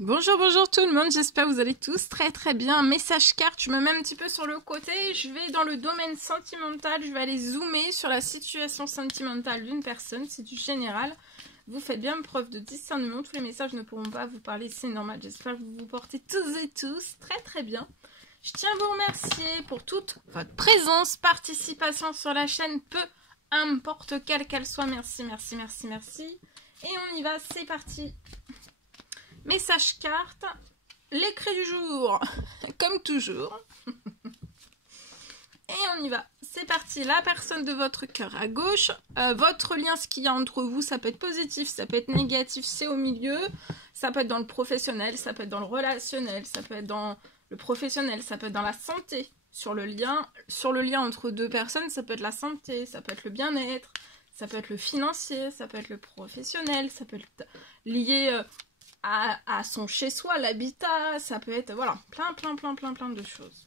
Bonjour, bonjour tout le monde, j'espère que vous allez tous très bien. Message carte, je me mets un petit peu sur le côté, je vais dans le domaine sentimental, je vais aller zoomer sur la situation sentimentale d'une personne, c'est du général. Vous faites bien preuve de discernement, tous les messages ne pourront pas vous parler, c'est normal, j'espère que vous vous portez tous et tous très bien. Je tiens à vous remercier pour toute votre présence, participation sur la chaîne, peu importe quelle qu'elle soit, merci. Et on y va, c'est parti. Message carte, l'écrit du jour, comme toujours. Et on y va, c'est parti. La personne de votre cœur à gauche, votre lien, ce qu'il y a entre vous, ça peut être positif, ça peut être négatif, c'est au milieu. Ça peut être dans le professionnel, ça peut être dans le relationnel, ça peut être dans le professionnel, ça peut être dans la santé. Sur le lien entre deux personnes, ça peut être la santé, ça peut être le bien-être, ça peut être le financier, ça peut être le professionnel, ça peut être lié à son chez-soi, l'habitat, ça peut être, voilà, plein de choses.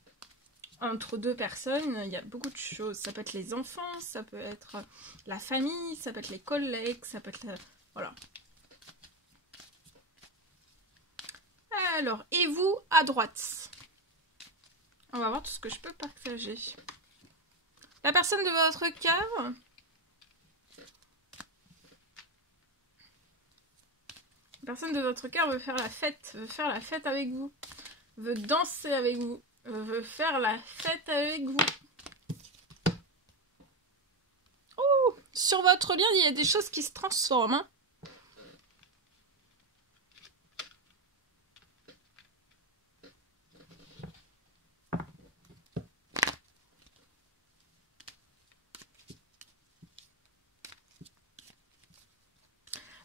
Entre deux personnes, il y a beaucoup de choses. Ça peut être les enfants, ça peut être la famille, ça peut être les collègues, ça peut être... voilà. Alors, et vous, à droite? On va voir tout ce que je peux partager. La personne de votre cœur... La personne de votre cœur veut faire la fête avec vous, veut danser avec vous, veut faire la fête avec vous. Oh, sur votre lien, il y a des choses qui se transforment. Hein.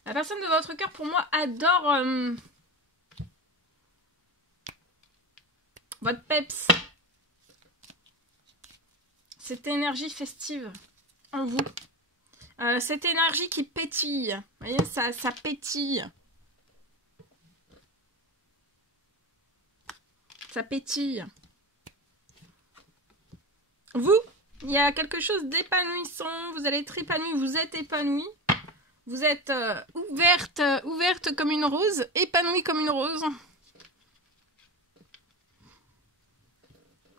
La personne de votre cœur, pour moi, adore votre peps. Cette énergie festive en vous. Cette énergie qui pétille. Vous voyez, ça pétille. Ça pétille. Vous, il y a quelque chose d'épanouissant. Vous allez être épanoui. Vous êtes épanoui. Vous êtes ouverte comme une rose, épanouie comme une rose.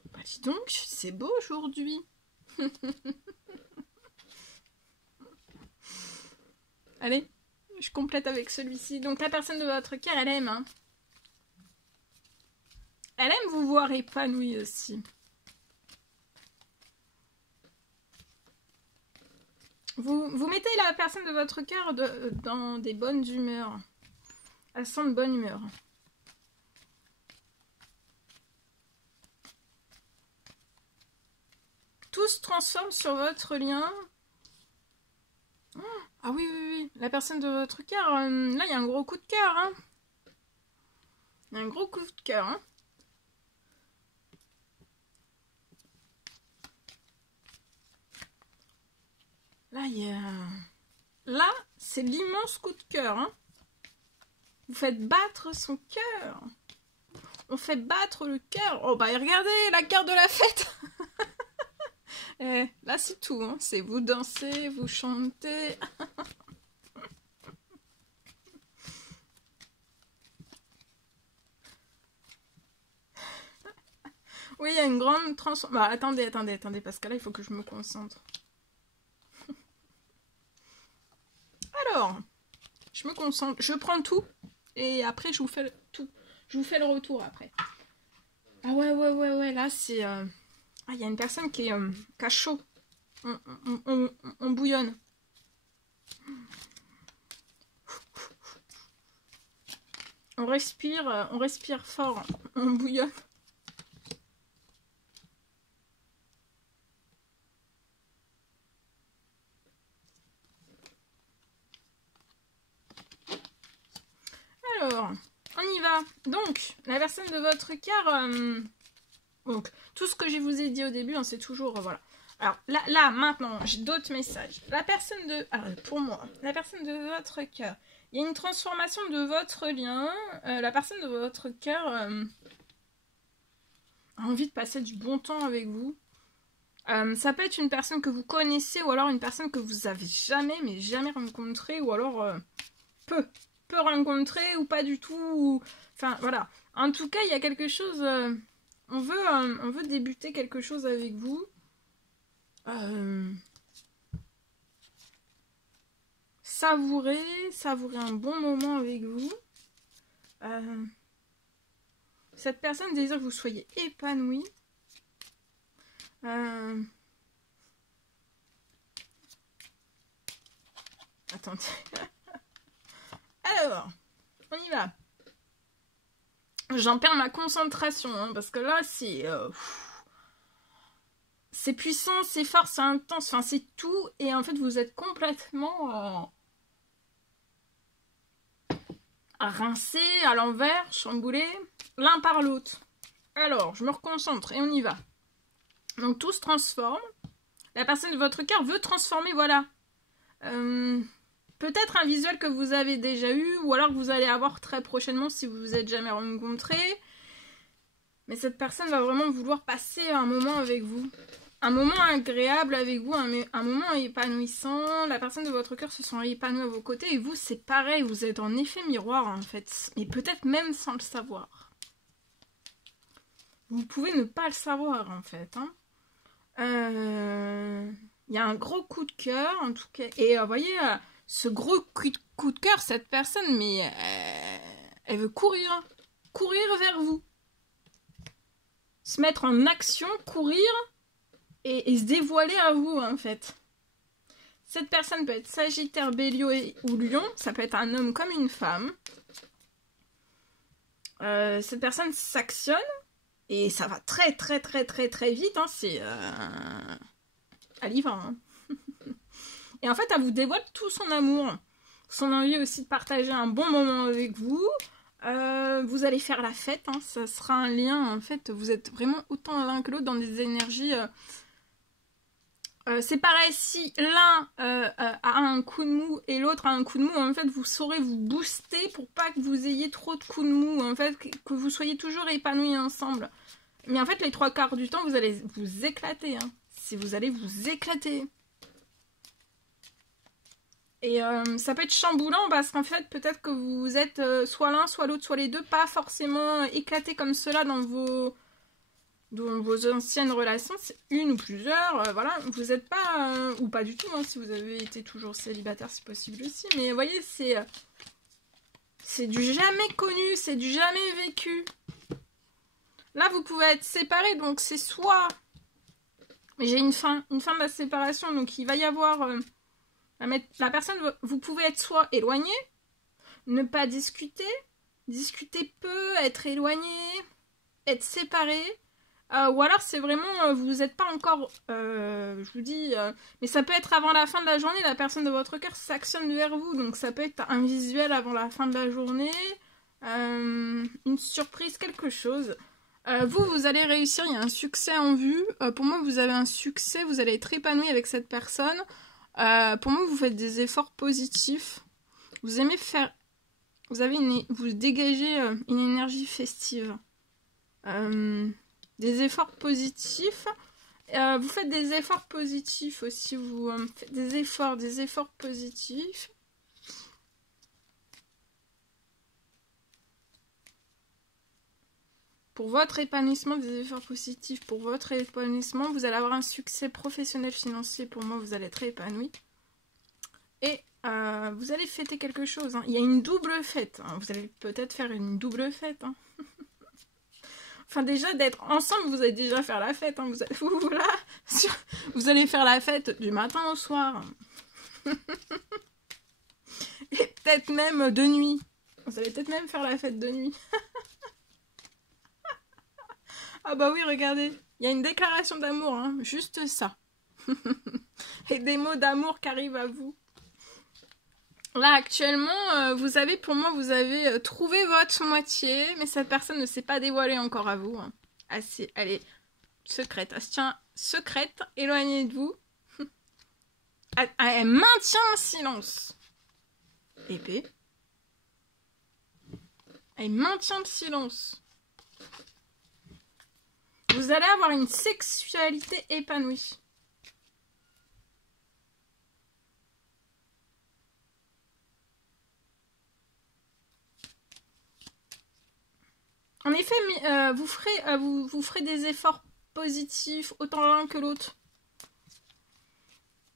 Bah dis donc, c'est beau aujourd'hui. Allez, je complète avec celui-ci. Donc la personne de votre cœur, elle aime. Hein. Elle aime vous voir épanoui aussi. Vous mettez la personne de votre cœur dans des bonnes humeurs. Elle sent de bonne humeur. Tout se transforme sur votre lien. Ah oui. La personne de votre cœur, là, il y a un gros coup de cœur. Hein. Il y a un gros coup de cœur. Hein. Là, il y a... Là, c'est l'immense coup de cœur. Hein. Vous faites battre son cœur. On fait battre le cœur. Oh, bah, regardez la carte de la fête. Là, c'est tout. Hein. C'est vous dansez, vous chantez. Oui, il y a une grande transformation. Bah, attendez, parce que là, il faut que je me concentre. Alors, je me concentre. Je prends tout. Et après, je vous fais tout. Je vous fais le retour après. Ah ouais, là, c'est... Ah, il y a une personne qui a chaud. On bouillonne. On respire fort. On bouillonne. Alors, on y va. Donc, la personne de votre cœur... donc, tout ce que je vous ai dit au début, hein, c'est toujours... voilà. Alors, là, maintenant, j'ai d'autres messages. La personne de... Alors, pour moi, la personne de votre cœur. Il y a une transformation de votre lien. La personne de votre cœur a envie de passer du bon temps avec vous. Ça peut être une personne que vous connaissez ou alors une personne que vous avez jamais rencontrée ou alors peu. peut rencontrer ou pas du tout. Enfin, voilà. En tout cas, il y a quelque chose... on veut débuter quelque chose avec vous. Savourer un bon moment avec vous. Cette personne désire que vous soyez épanoui. Attendez. Alors, on y va. J'en perds ma concentration, hein, parce que là, c'est puissant, c'est fort, c'est intense, enfin, c'est tout. Et en fait, vous êtes complètement rincé, à l'envers, chamboulé, l'un par l'autre. Alors, je me reconcentre et on y va. Donc, tout se transforme. La personne de votre cœur veut transformer, voilà. Peut-être un visuel que vous avez déjà eu, ou alors que vous allez avoir très prochainement si vous vous êtes jamais rencontrés. Mais cette personne va vraiment vouloir passer un moment avec vous. Un moment agréable avec vous, un moment épanouissant. La personne de votre cœur se sent épanouie à vos côtés. Et vous, c'est pareil, vous êtes en effet miroir en fait. Et peut-être même sans le savoir. Vous pouvez ne pas le savoir en fait. Hein. Il y a un gros coup de cœur en tout cas. Et vous voyez, ce gros coup de cœur, cette personne, mais elle veut courir vers vous. Se mettre en action, courir et se dévoiler à vous en fait. Cette personne peut être Sagittaire, Bélier ou Lion. Ça peut être un homme comme une femme. Cette personne s'actionne. Et ça va très vite. Hein. Elle y va. Hein. Et en fait, elle vous dévoile tout son amour. Son envie aussi de partager un bon moment avec vous. Vous allez faire la fête. Hein. Ça sera un lien. En fait, vous êtes vraiment autant l'un que l'autre dans des énergies... c'est pareil, si l'un a un coup de mou et l'autre a un coup de mou, en fait, vous saurez vous booster pour pas que vous ayez trop de coups de mou, en fait, que vous soyez toujours épanouis ensemble. Mais en fait, les 3/4 du temps, vous allez vous éclater. Hein. Si vous allez vous éclater. Et ça peut être chamboulant parce qu'en fait, peut-être que vous êtes soit l'un, soit l'autre, soit les deux, pas forcément éclatés comme cela dans vos anciennes relations, une ou plusieurs, voilà, vous n'êtes pas, ou pas du tout, hein, si vous avez été toujours célibataire, c'est possible aussi, mais vous voyez, c'est du jamais connu, c'est du jamais vécu. Là, vous pouvez être séparés, donc c'est soit, mais j'ai une fin de la séparation, donc il va y avoir, la personne, vous pouvez être soit éloigné, ne pas discuter peu, être éloigné, être séparé. Ou alors c'est vraiment, vous n'êtes pas encore, je vous dis, mais ça peut être avant la fin de la journée, la personne de votre cœur s'actionne vers vous, donc ça peut être un visuel avant la fin de la journée, une surprise, quelque chose. Vous allez réussir, il y a un succès en vue, pour moi vous avez un succès, vous allez être épanoui avec cette personne, pour moi vous faites des efforts positifs, vous aimez faire, vous dégagez une énergie festive. Des efforts positifs. Vous faites des efforts positifs aussi. Vous faites des efforts positifs. Pour votre épanouissement, des efforts positifs. Pour votre épanouissement, vous allez avoir un succès professionnel financier. Pour moi, vous allez être épanoui. Et vous allez fêter quelque chose. Hein. Il y a une double fête. Hein. Vous allez peut-être faire une double fête. Hein. Enfin, déjà, d'être ensemble, vous allez déjà faire la fête. Hein. Vous allez faire la fête du matin au soir. Et peut-être même de nuit. Vous allez peut-être même faire la fête de nuit. Ah bah oui, regardez. Il y a une déclaration d'amour. Hein. Juste ça. Et des mots d'amour qui arrivent à vous. Là, actuellement, vous avez trouvé votre moitié, mais cette personne ne s'est pas dévoilée encore à vous. Hein. Elle est secrète. Elle se tient secrète, éloignée de vous. Elle maintient un silence. Épée. Elle maintient le silence. Vous allez avoir une sexualité épanouie. En effet, vous ferez des efforts positifs, autant l'un que l'autre.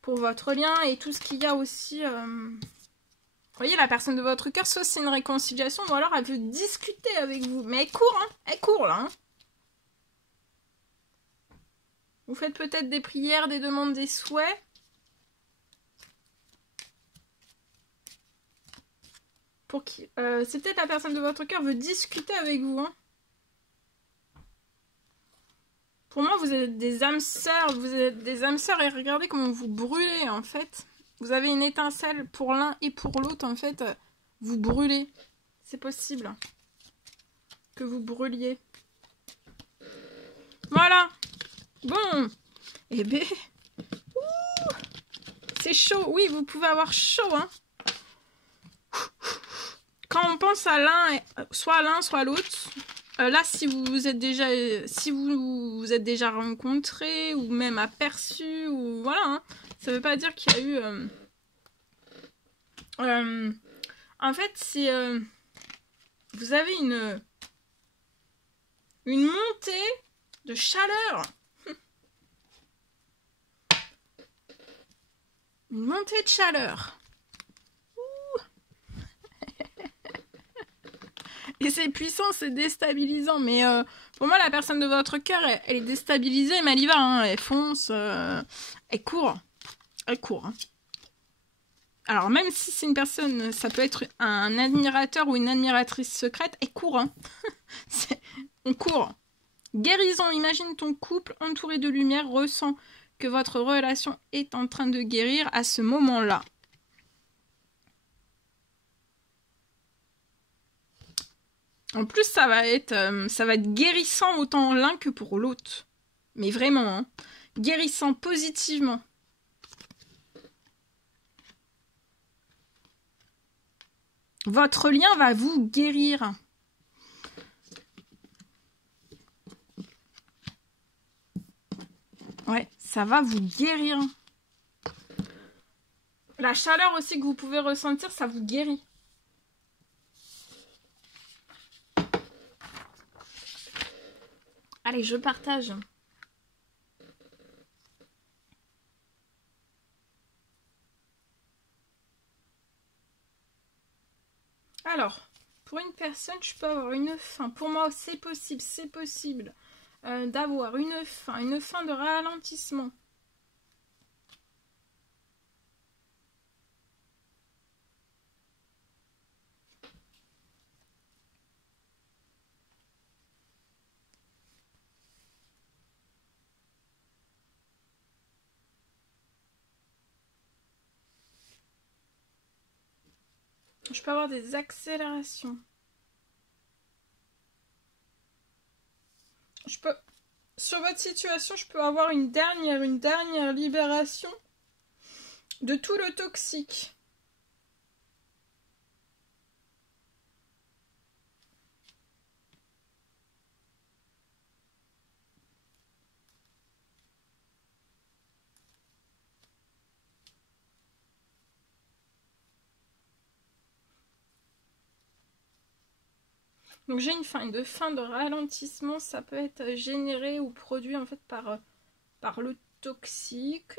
Pour votre lien et tout ce qu'il y a aussi... Vous voyez, la personne de votre cœur, soit c'est une réconciliation, ou alors elle veut discuter avec vous. Mais elle court, hein. Elle court, là. Hein. Vous faites peut-être des prières, des demandes, des souhaits. Pour qui c'est peut-être la personne de votre cœur veut discuter avec vous. Hein. Pour moi, vous êtes des âmes sœurs. Vous êtes des âmes sœurs et regardez comment vous brûlez, en fait. Vous avez une étincelle pour l'un et pour l'autre, en fait. Vous brûlez. C'est possible que vous brûliez. Voilà. Bon. Eh ben. C'est chaud. Oui, vous pouvez avoir chaud, hein. Quand on pense à l'un, soit l'autre, là, si vous êtes déjà rencontrés ou même aperçus, ou voilà, hein, ça veut pas dire qu'il y a eu... en fait, c'est... vous avez une montée de chaleur. Une montée de chaleur. Et c'est puissant, c'est déstabilisant. Mais pour moi, la personne de votre cœur, elle est déstabilisée, mais elle y va. Hein, elle fonce, elle court. Elle court. Hein. Alors, même si c'est une personne, ça peut être un admirateur ou une admiratrice secrète, elle court. Hein. On court. Guérison. Imagine ton couple entouré de lumière, ressent que votre relation est en train de guérir à ce moment-là. En plus, ça va être guérissant autant l'un que pour l'autre. Mais vraiment, hein. Guérissant positivement. Votre lien va vous guérir. Ouais, ça va vous guérir. La chaleur aussi que vous pouvez ressentir, ça vous guérit. Allez, je partage. Alors, pour une personne, je peux avoir une fin. Pour moi, c'est possible d'avoir une fin de ralentissement. Je peux avoir des accélérations. Sur votre situation, je peux avoir une dernière libération de tout le toxique. Donc j'ai une fin de ralentissement, ça peut être généré ou produit en fait par le toxique.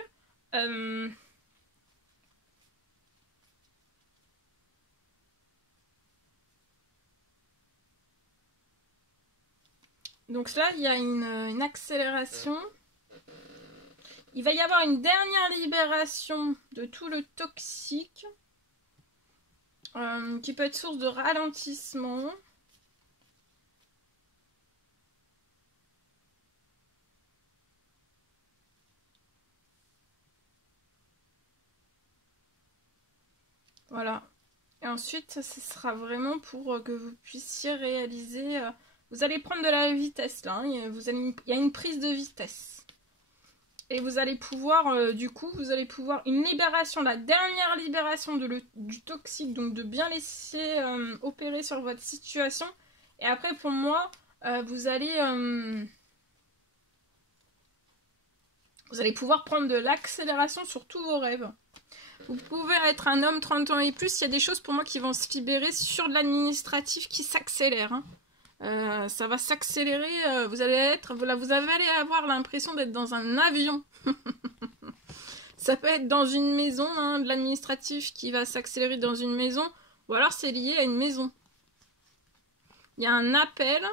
Donc là, il y a une accélération. Il va y avoir une dernière libération de tout le toxique qui peut être source de ralentissement. Voilà. Et ensuite, ce sera vraiment pour que vous puissiez réaliser... vous allez prendre de la vitesse là. Hein, il y a une prise de vitesse. Et vous allez pouvoir, du coup, une libération, la dernière libération du toxique. Donc de bien laisser opérer sur votre situation. Et après, pour moi, vous allez pouvoir prendre de l'accélération sur tous vos rêves. Vous pouvez être un homme 30 ans et plus, il y a des choses pour moi qui vont se libérer sur de l'administratif qui s'accélère. Hein. Ça va s'accélérer. Vous allez avoir l'impression d'être dans un avion. Ça peut être dans une maison, hein, de l'administratif qui va s'accélérer dans une maison, ou alors c'est lié à une maison. Il y a un appel.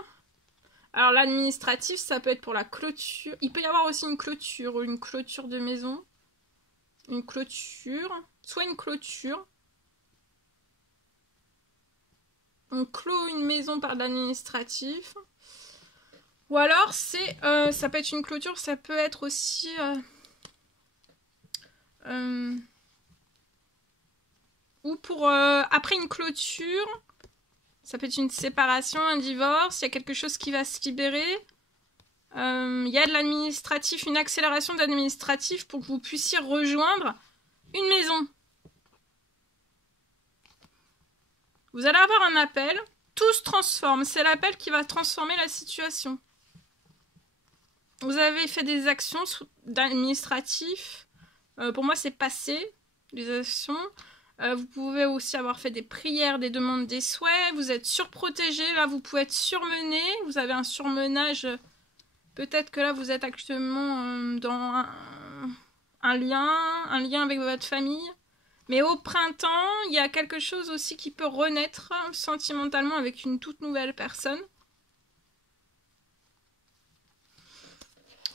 Alors l'administratif, ça peut être pour la clôture. Il peut y avoir aussi une clôture de maison. Une clôture. Soit une clôture. On clôt une maison par l'administratif. Ou alors ça peut être une clôture, ça peut être aussi... ou pour... après une clôture... Ça peut être une séparation, un divorce, il y a quelque chose qui va se libérer. Il y a de l'administratif, une accélération d'administratif pour que vous puissiez rejoindre une maison. Vous allez avoir un appel, tout se transforme. C'est l'appel qui va transformer la situation. Vous avez fait des actions d'administratif. Pour moi, c'est passé, les actions. Vous pouvez aussi avoir fait des prières, des demandes, des souhaits. Vous êtes surprotégé. Là, vous pouvez être surmené. Vous avez un surmenage. Peut-être que là, vous êtes actuellement dans un lien avec votre famille. Mais au printemps, il y a quelque chose aussi qui peut renaître sentimentalement avec une toute nouvelle personne.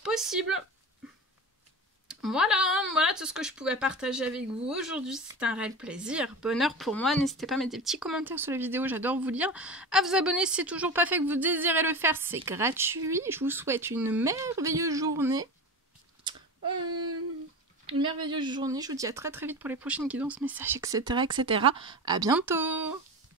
Possible. Voilà tout ce que je pouvais partager avec vous aujourd'hui. C'est un réel plaisir, bonheur pour moi. N'hésitez pas à mettre des petits commentaires sur la vidéo, j'adore vous lire. À vous abonner si c'est toujours pas fait, que vous désirez le faire, c'est gratuit. Je vous souhaite une merveilleuse journée. Je vous dis à très très vite pour les prochaines guidances, messages, etc. À bientôt.